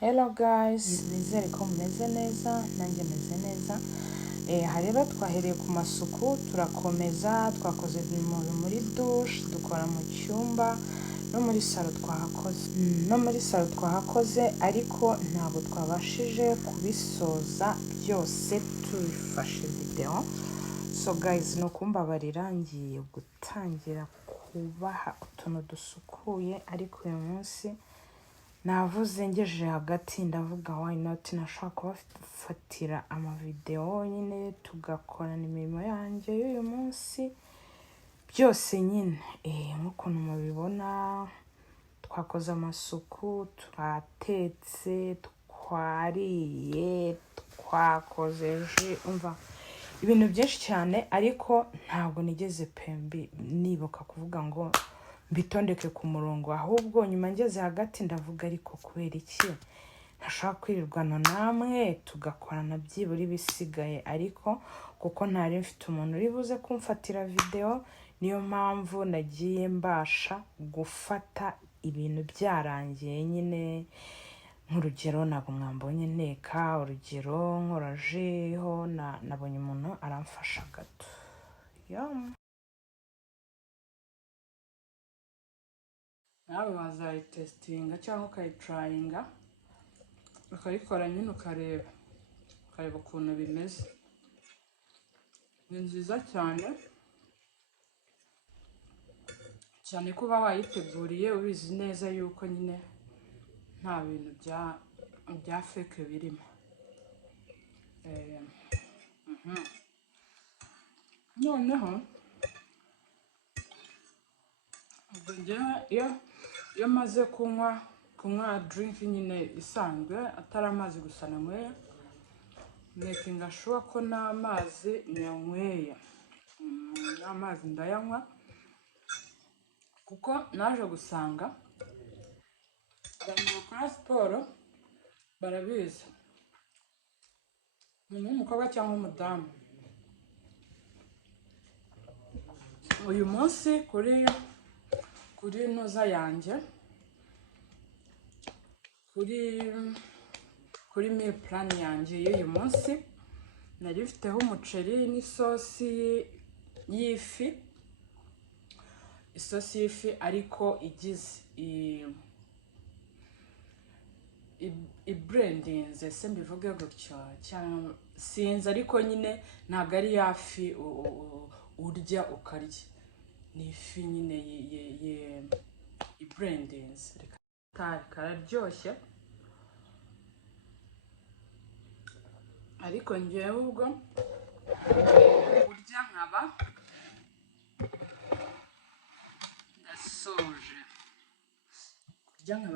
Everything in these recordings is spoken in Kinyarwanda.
Hello guys, nizere ko mumeze neza, nanjye meze neza. Rero twahereye ku masuku turakomeza, twakoze muri douche, dukora mu cyumba no muri salo twahakoze, ariko ntabwo twabashije kubisoza byose tubifashe video. So guys, no kumbabarira, ngiye gutangira kubaha utuntu dusukuye, ariko uyu munsi navuze ngejeje hagati ndavuga why not nashaka kubafatira amavideo nyine tugakorana imirimo yanjye y'uyu munsi byose nyine. Nk'ukuntu mubibona twakoze amasuku, twatetse, twariye, twakoze umva ibintu byinshi cyane, ariko ntabwo nigeze pembi nibuka kuvuga ngo mbitondeke ku murongo, ahubwo nyuma ngeze hagati ndavuga ariko kubera iki ntashaka kwirirwana namwe tugakorana byibura ibisigaye, ariko kuko ntari mfite umuntu uri buze kumfatira video, niyo mpamvu nagiye mbasha gufata ibintu byarangiye nyine. Nk'urugero ntabwo mwambonye nteka, urugero nkorajeho nabonye umuntu aramfasha gato. Nawe wazayitesitinga cyangwa ukayitrayinga ukayikora nyine ukareba ukuntu bimeze. Ni nziza cyane cyane ko uba wayiteguriye ubizi neza yuko nyine nta bintu bya feke birimo. Noneho iyo maze kunywa drink nyine isanzwe atari amazi gusa nanyweye, makinga sure ko n'amazi nyanyweye, n'amazi ndayanywa, kuko naje gusanga abantu bakora siporo barabizi, umuntu w'umukobwa cyangwa umudamu. Uyu munsi kuri ntuza yanjye, kuri meal plan yanjye y'uyu munsi nari mfiteho umuceri n'isosi y'ifi, ariko igize ibrandinze, se mbivuge gutyo cyangwa sinzi, ariko nyine ntabwo ari ya fi urya ukarya, ni ifi nyine ibrandinze, kararyoshye. Ariko njyewe ubwo kurya nkaba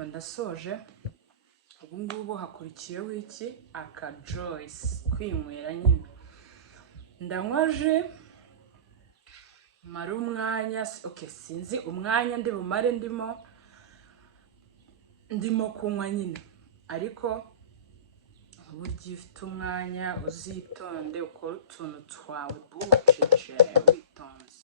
ndasoje, ubu ngubu hakurikiyeho iki? Aka Joyce, kwinywera nyine. Ndanywa ji mara umwanya, sinzi umwanya ndi bumare ndimo kunywa nyine, ariko burya iyo ufite umwanya uzitonde ukora utuntu twawe bucece witonze.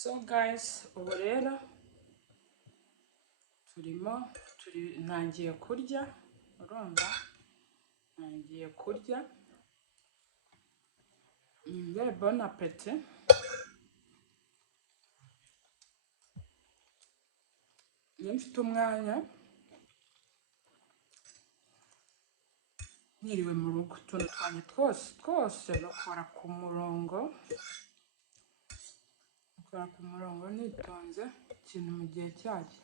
So guys, ubu rero ntangiye kurya, urumva ntangiye kurya. Very bon appétit. Iyo mfite umwanya niriwe mu rugo, utuntu twanjye twose bakora ku murongo, nitonze ikintu mu gihe cyacyo.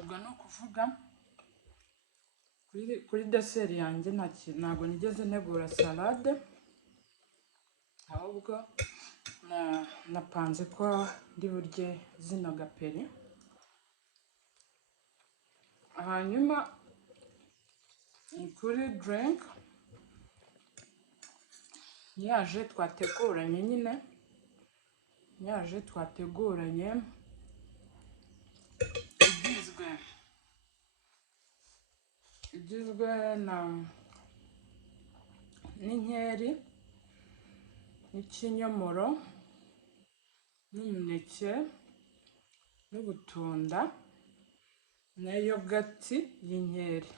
Ubwo ni ukuvuga kuri deseri yanjye ntabwo nigeze ntegura salade, ahubwo napanze ko ndi burye zino gaperi. Hanyuma kuri drink yaje twateguranye igizwe n'inkeri n'ikinyomoro n'umuneke n'ubutunda na yogati y'inkeri.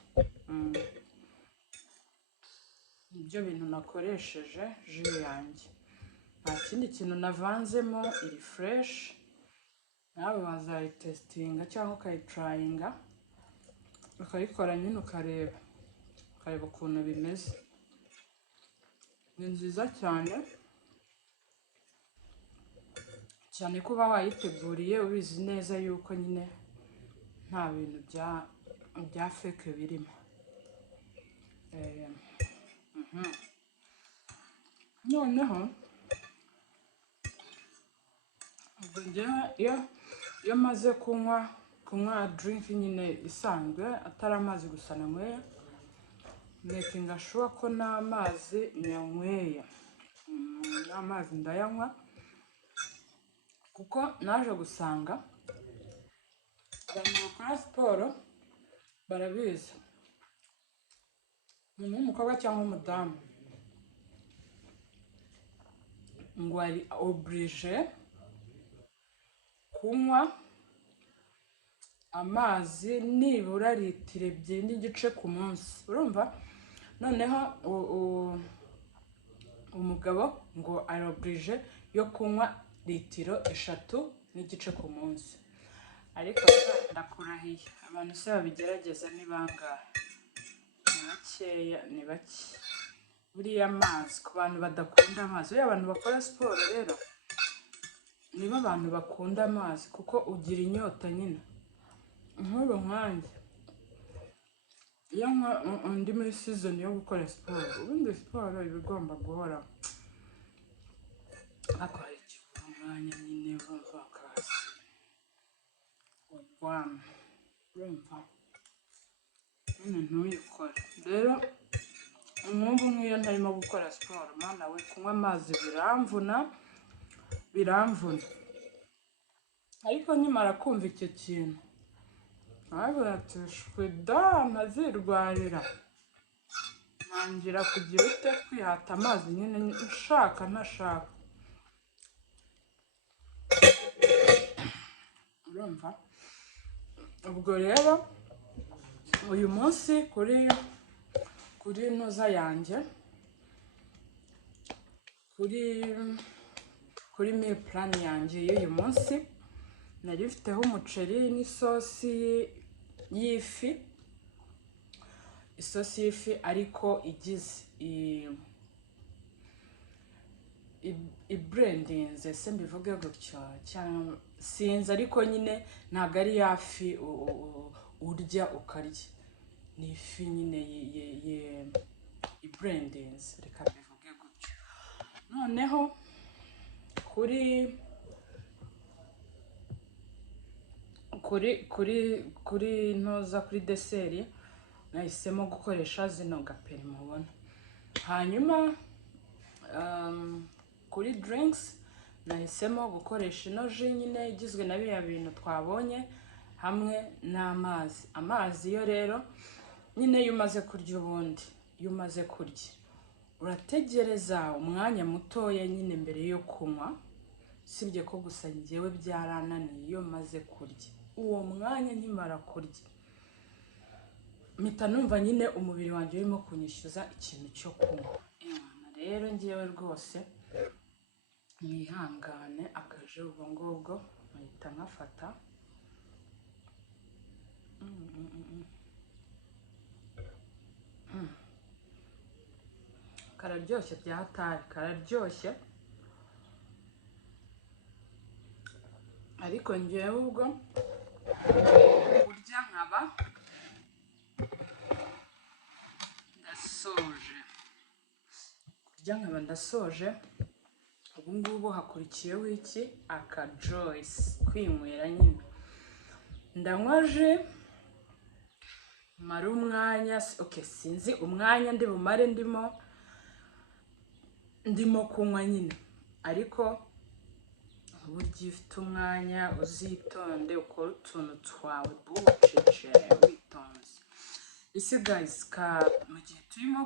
Ibyo bintu nakoresheje ji yanjye, nta kindi kintu navanzemo. Iri fresh, nawe wazayitesitinga cyangwa ukayitrayinga, ukayikora nyine ukareba ukuntu bimeze. Ni nziza cyane kuba wayiteguriye ubizi neza yuko nyine nta bintu bya feke birimo. Noneho ubwo njyewe iyo maze kunywa drink nyine isanzwe atari amazi gusa nanyweye, makinga sure ko n'amazi nyanyweye, n'amazi ndayanywa, kuko naje gusanga abantu bakora siporo barabizi. Umuntu w'umukobwa cyangwa umudamu ngo ari oblige kunywa amazi nibura litiro 2.5 ku munsi, urumva? Noneho umugabo ngo ari oblige yo kunywa litiro 3.5 ku munsi. Ariko ndakurahiye, abantu se babigerageza ni bangahe? Ni bake. Buriya amazi ku bantu badakunda amazi, buriya abantu bakora siporo rero niba abantu bakunda amazi, kuko ugira inyota nyine. Nk'ubu nkanjye iyo ndi muri season yo gukora siporo, ubundi siporo iba igomba guhora, ariko hari ikibura umwanya nyine wumva kasi wabwana, urumva nyine ntuyikore. Rero nk'ubu nk'iyo ntarimo gukora siporo, mwana we, kunywa amazi biramvuna. Ariko nkimara kumva icyo kintu ntabwo shwida ntazirwarira, ntangira kugira kwihata amazi nyine nshaka ntashaka, urumva? Ubwo rero uyu munsi kuri ntuza yanjye, kuri meal plan yanjye y'uyu munsi, nari mfiteho umuceri n'isosi y'ifi, ariko igize ibrandinze, se mbivuge gutyo cyangwa sinzi, ariko nyine ntabwo ari ya fi urya ukarya, ni ifi nyine ibrandinze, reka mbivuge gutyo. Noneho kuri ntoza, kuri deseri nahisemo gukoresha zino gaperi mubona. Hanyuma kuri drinks nahisemo gukoresha ino ji nyine igizwe na biriya bintu twabonye hamwe n'amazi. Amazi yo rero nyine iyo umaze kurya, urategereza umwanya mutoya nyine mbere yo kunywa, sibye ko gusa njyewe byarananiye iyo maze kurya. Uwo mwanya nkimara kurya mpita numva nyine umubiri wanjye urimo kunyishyuza ikintu cyo kunywa. Rero njyewe rwose mwihangane akaje ubwo ngubwo mpita nkafata. Kararyoshye bya hatari, kararyoshye. Ariko njyewe ubwo kurya nkaba ndasoje. Ubu ngubu hakurikiyeho iki? Aka Joyce, kwinywera nyine. Ndanywa ji mara umwanya, sinzi umwanya ndi bumare ndimo kunywa nyine, ariko burya ufite umwanya uzitonde ukora utuntu twawe bucece witonze. Ese guys, mu gihe turimo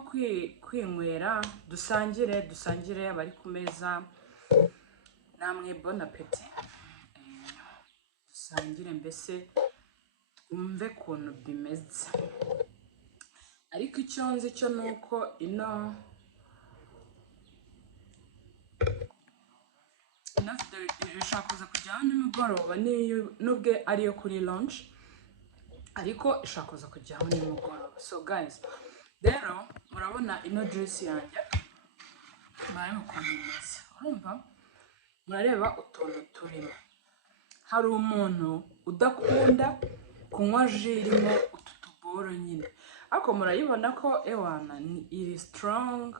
kwinywera dusangire abari ku meza, namwe bon appetit. Dusangire mbese twumve ukuntu bimeze. Ariko icyo nzi cyo ni uko ishaka kuza kujyaho nimugoroba, nubwo ariyo kuri lunch, ariko ishaka kuza kujyaho nimugoroba. So guys, rero murabona ino juice yanjye murareba ukuntu imeze. Urumva, murareba utuntu turimo. Hari umuntu udakunda kunywa ji irimo utu tuboro nyine, ariko murayibona ko iri strong,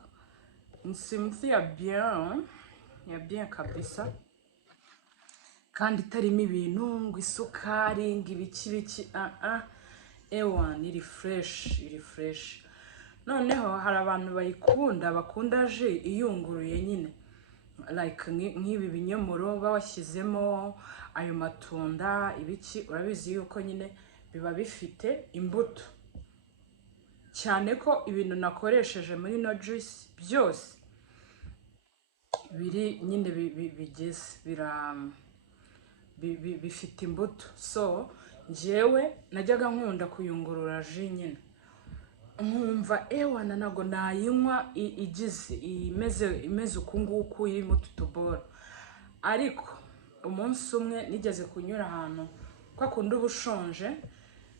simthi ya bien kabisa, kandi itarimo ibintu ngo isukari ngo ibiki iri fresh. Noneho hari abantu bakunda ji iyunguruye nyine, like nk'ibi binyomoro bawashyizemo ayo matunda ibiki. Urabizi yuko nyine biba bifite imbuto, cyane ko ibintu nakoresheje muri no juice byose biri nyine bifite imbuto. So njyewe najyaga nkunda kuyungurura ji nyine, nkumva ntabwo nayinywa imeze uku nguku irimo utu tuboro. Ariko umunsi umwe nigeze kunyura ahantu kwa kundi uba ushonje,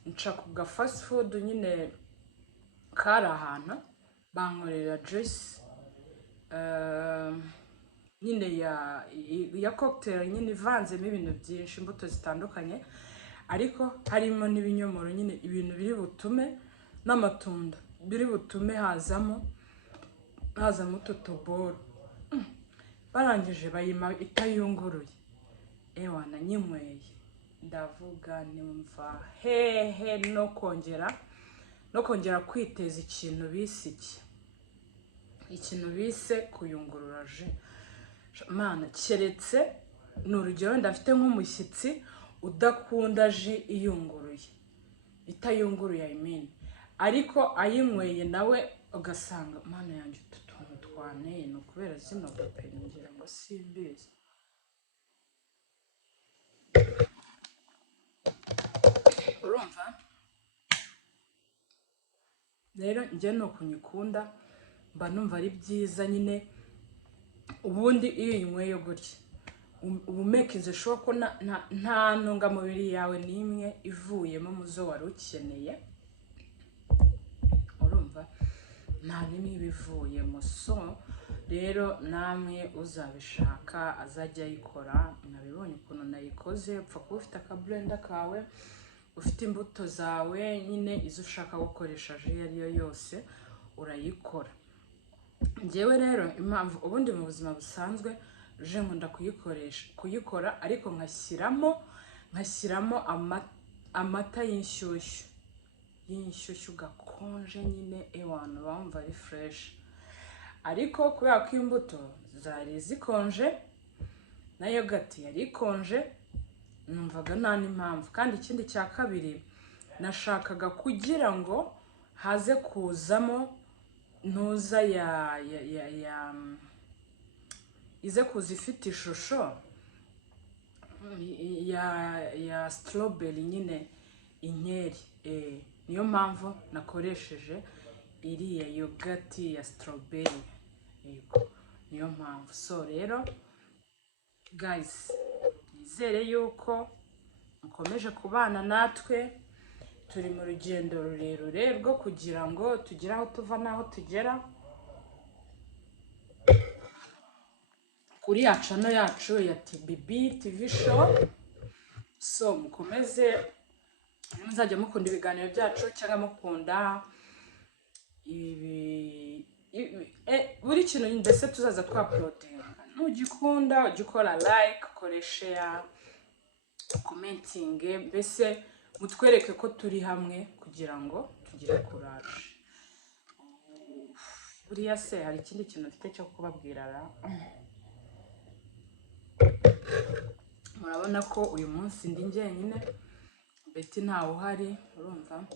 nca ku ga fast food nyine kari ahantu, bankorera juice nyine ya cocktail nyine ivanzemo ibintu byinshi, imbuto zitandukanye, ariko harimo n'ibinyomoro nyine, ibintu biri butume n'amatunda biri butume hazamo utu tuboro. Barangije bayima itayunguruye, nyinyweye ndavuga nimva hehe no kongera kwiteza ikintu bise kuyungurura ji. Mana, keretse ni urugero ndafite nk'umushyitsi udakunda ji itayunguruye ariko ayinyweye nawe ugasanga mana yanjye utu tuntu twaneye, ni ukubera zino gapeni ngira ngo simbizi. Urumva rero njye ni ukunyikunda, mba numva ari byiza nyine. Ubundi iyo uyinyweye gutya ubu making sure ko nta ntungamubiri yawe n'imwe ivuyemo mu zo wari ukeneye. Urumva, nta n'imwe ibivuyemo. So rero namwe uzabishaka azajya ayikora. Nabibonye ukuntu nayikoze, upfa kuba ufite akablender kawe, ufite imbuto zawe nyine, izo ushaka gukoresha ji iyo ariyo yose urayikora. Njyewe rero impamvu ubundi mu buzima busanzwe je nkunda kuyikora, ariko nkashyiramo amata y'inshyushyu gakonje nyine, bumva ari fresh. Ariko kubera ko imbuto zari zikonje na yogurt yari ikonje, numvaga nta n'impamvu. Kandi ikindi cya kabiri, nashakaga kugira ngo haze kuzamo ntuza ize kuza ifite ishusho ya strawberry nyine inkeri. Niyo mpamvu nakoresheje iriya yogati ya strawberry. Yego, niyo mpamvu. So rero guys, nizere yuko mukomeje kubana natwe. Turi mu rugendo rurerure rwo kugira ngo tugere aho tuva n'aho tugera kuri ya channel yacu ya TBB TV show. So mukomeze muzajya mukunda ibiganiro byacu cyangwa mukunda buri kintu mbese tuzaza twa-uploadinga. Nugikunda ujye ukora like, ukore share, commenting, mbese mutwereke ko turi hamwe kugira ngo tugire courage. Buriya se hari ikindi kintu mfite cyo kubabwira ra? Murabona ko uyu munsi ndi njyenyine, Betty ntawe uhari, urumva?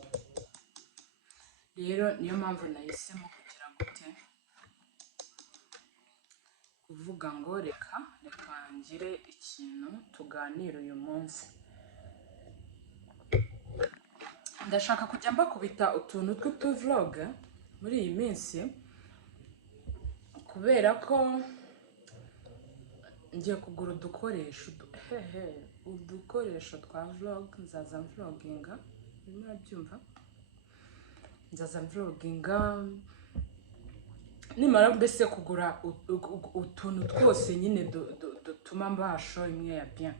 Rero niyo mpamvu nahisemo kugira gute kuvuga ngo reka ngire ikintu tuganira uyu munsi. Ndashaka kujya mbakubita utuntu tw'utuvlog muri iyi minsi, kubera ko ngiye kugura udukoresho twa vlog. Nzaza vloginga, murabyumva? Nzaza vloginga nimara mbese kugura utuntu twose nyine dutuma mbasho imwe ya bien.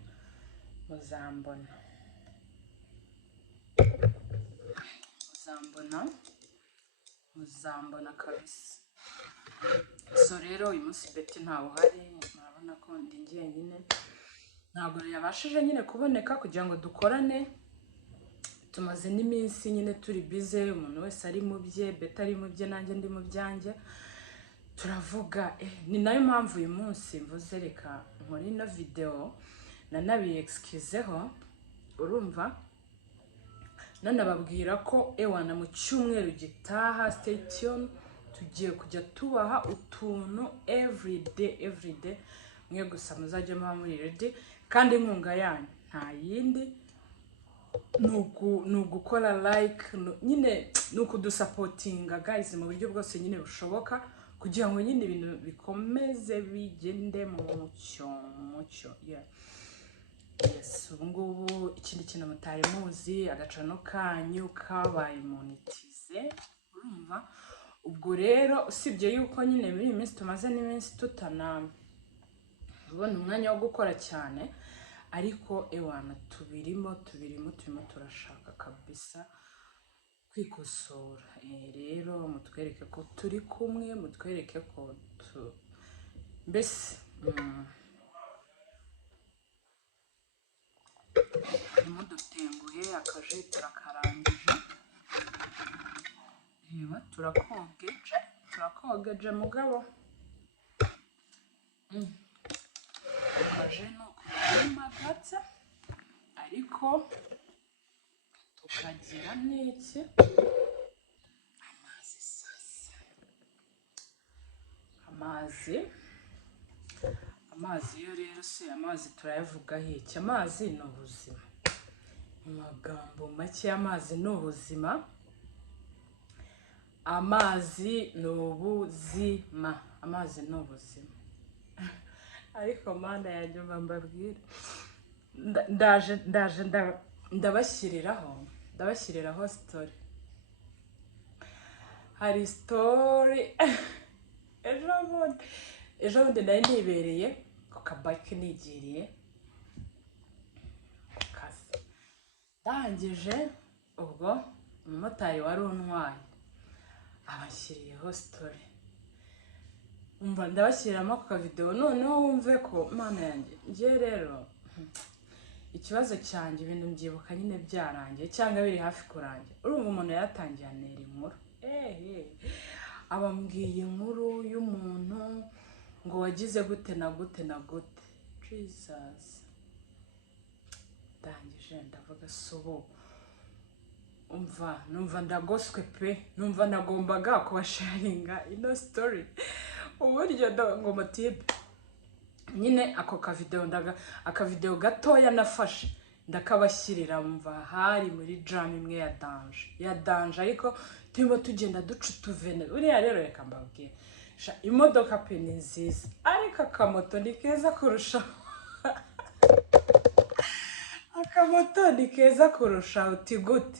muzambona kabisa. So rero uyu munsi Betty ntawe uhari, murabona ko ndi njyenyine, ntabwo yabashije nyine kuboneka kugira ngo dukorane. Tumaze n'iminsi nyine turi busy, umuntu wese ari mu bye, Betty ari mu bye, nanjye ndi mu byanjye, turavuga. Ni nayo mpamvu uyu munsi mvuze reka nkore ino video, nanabi excuseho, urumva? Nanababwira ko ewana mu cyumweru gitaha, stay tuned, tugiye kujya tubaha utuntu every day. Mwe gusa muzajya muba muri ready, kandi inkunga yanyu nta yindi nugukora like, nyine nukudusapotinga guys mu buryo bwose nyine bushoboka, kugira ngo nyine ibintu bikomeze bigende mu mucyo. Yes, ubu ngubu ikindi kintu mutari muzi, agacano kanyu kabaye monetize, urumva? Ubwo rero usibye yuko nyine muri iyi minsi tumaze n'iminsi ubona umwanya wo gukora cyane, ariko ewana turimo turashaka kabisa kwikosora. Rero mutwereke ko turi kumwe, mutwereke ko mbese mudutenguhe. Akaje turakarangije, reba turakogeje mugabo. Akaje nuko magatsa, ariko tukagira n'iki amazi. Sasa amazi yo rero se, amazi turayavugaho iki? Amazi ni ubuzima. Mu magambo make, amazi ni ubuzima, amazi ni ubuzima. Ariko mana yanjye mbabwira, ndaje ndabashyiriraho story. Hari story ejo bundi nari nibereye ku kabike nigiriye kazi, ndangije ubwo umumotari wari untwaye abashyiriyeho story. Umva ndabashyiramo ku kavideo, noneho wumve ko mana yanjye ngiye rero ikibazo cyanjye ibintu mbyibuka nyine byarangiye cyangwa biri hafi kurangira. Urumva umuntu yaratangiye anera inkuru, abambwiye inkuru y'umuntu ngo wagize gute na gute. Jesus, ndangije ndavuga sobo numva ndagoswe pe, numva nagombaga kubasharinga ino story uburyo ngo motibe nyine ako akavideo gatoya nafashe ndakabashyirira, mva hari muri jam imwe ya danger ariko turimo tugenda duca utuvene. Uriya rero reka mbabwire, imodoka pe ni nziza ariko akamoto ni keza kurusha akamoto ni keza kurusha uti gute.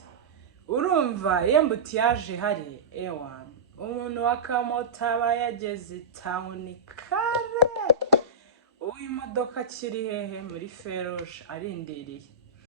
Urumva yembutiyaje hari ewan, umuntu wakamoto aba yageze town kare, uw'imodoka kiri hehe muri feruje arindiriye.